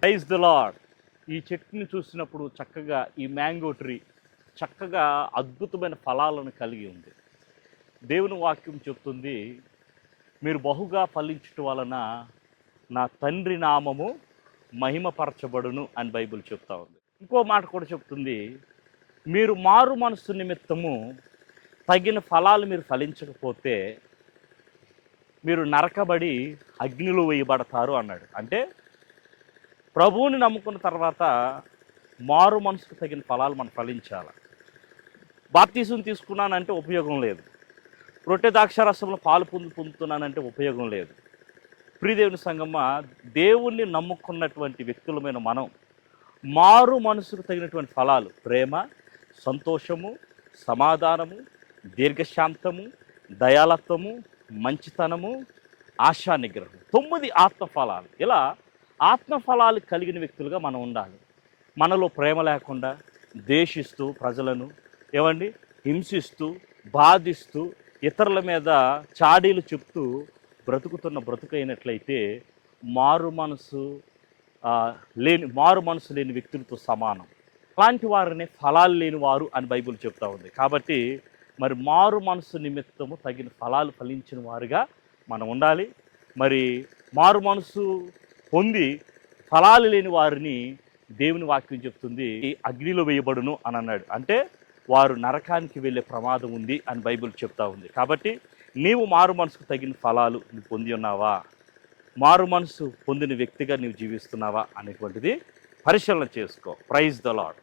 Praise the lord. ఈ చెట్టుని చూసినప్పుడు చక్కగా ఈ మ్యాంగో ట్రీ చక్కగా అద్భుతమైన ఫలాలను కలిగి ఉంది. దేవుని వాక్యం చెప్తుంది, మీరు బహుగా ఫలించటం వలన నా తండ్రి నామము మహిమపరచబడును అని బైబిల్ చెప్తా ఉంది. ఇంకో మాట కూడా చెప్తుంది, మీరు మారు మనస్సు నిమిత్తము తగిన ఫలాలు మీరు ఫలించకపోతే మీరు నరకబడి అగ్నిలో వేయబడతారు అన్నాడు. అంటే ప్రభువుని నమ్ముకున్న తర్వాత మారు మనసుకు తగిన ఫలాలు మనం ఫలించాలి. బాప్తీసం తీసుకున్నానంటే ఉపయోగం లేదు, రొట్టె ద్రాక్షారసంలో పాలు పొందుతున్నానంటే ఉపయోగం లేదు. ప్రియదేవుని సంగమ, దేవుణ్ణి నమ్ముకున్నటువంటి వ్యక్తులమైన మనం మారు మనసుకు తగినటువంటి ఫలాలు ప్రేమ, సంతోషము, సమాధానము, దీర్ఘశాంతము, దయాలత్వము, మంచితనము, ఆశా నిగ్రహం, 9 ఆత్మఫలాలు. ఇలా ఆత్మఫలాలు కలిగిన వ్యక్తులుగా మనం ఉండాలి. మనలో ప్రేమ లేకుండా ద్వేషిస్తూ ప్రజలను హింసిస్తూ బాధిస్తూ ఇతరుల మీద చాడీలు చెప్తూ బ్రతుకుతున్న బ్రతుకైనట్లయితే మారు మనసు లేని వ్యక్తులతో సమానం. అలాంటి వారిని ఫలాలు లేని వారు అని బైబిల్ చెప్తా ఉంది. కాబట్టి మరి మారు మనసు నిమిత్తము తగిన ఫలాలు ఫలించిన వారుగా మనం ఉండాలి. మరి మారు మనసు పొంది ఫలాలు లేని వారిని దేవుని వాక్యం చెప్తుంది అగ్నిలో వేయబడును అని అన్నాడు. అంటే వారు నరకానికి వెళ్ళే ప్రమాదం ఉంది అని బైబిల్ చెప్తా ఉంది. కాబట్టి నీవు మారు మనసుకు తగిన ఫలాలు నువ్వు పొంది ఉన్నావా, మారు మనసు పొందిన వ్యక్తిగా నీవు జీవిస్తున్నావా అనేటువంటిది పరిశీలన చేసుకో. Praise the lord.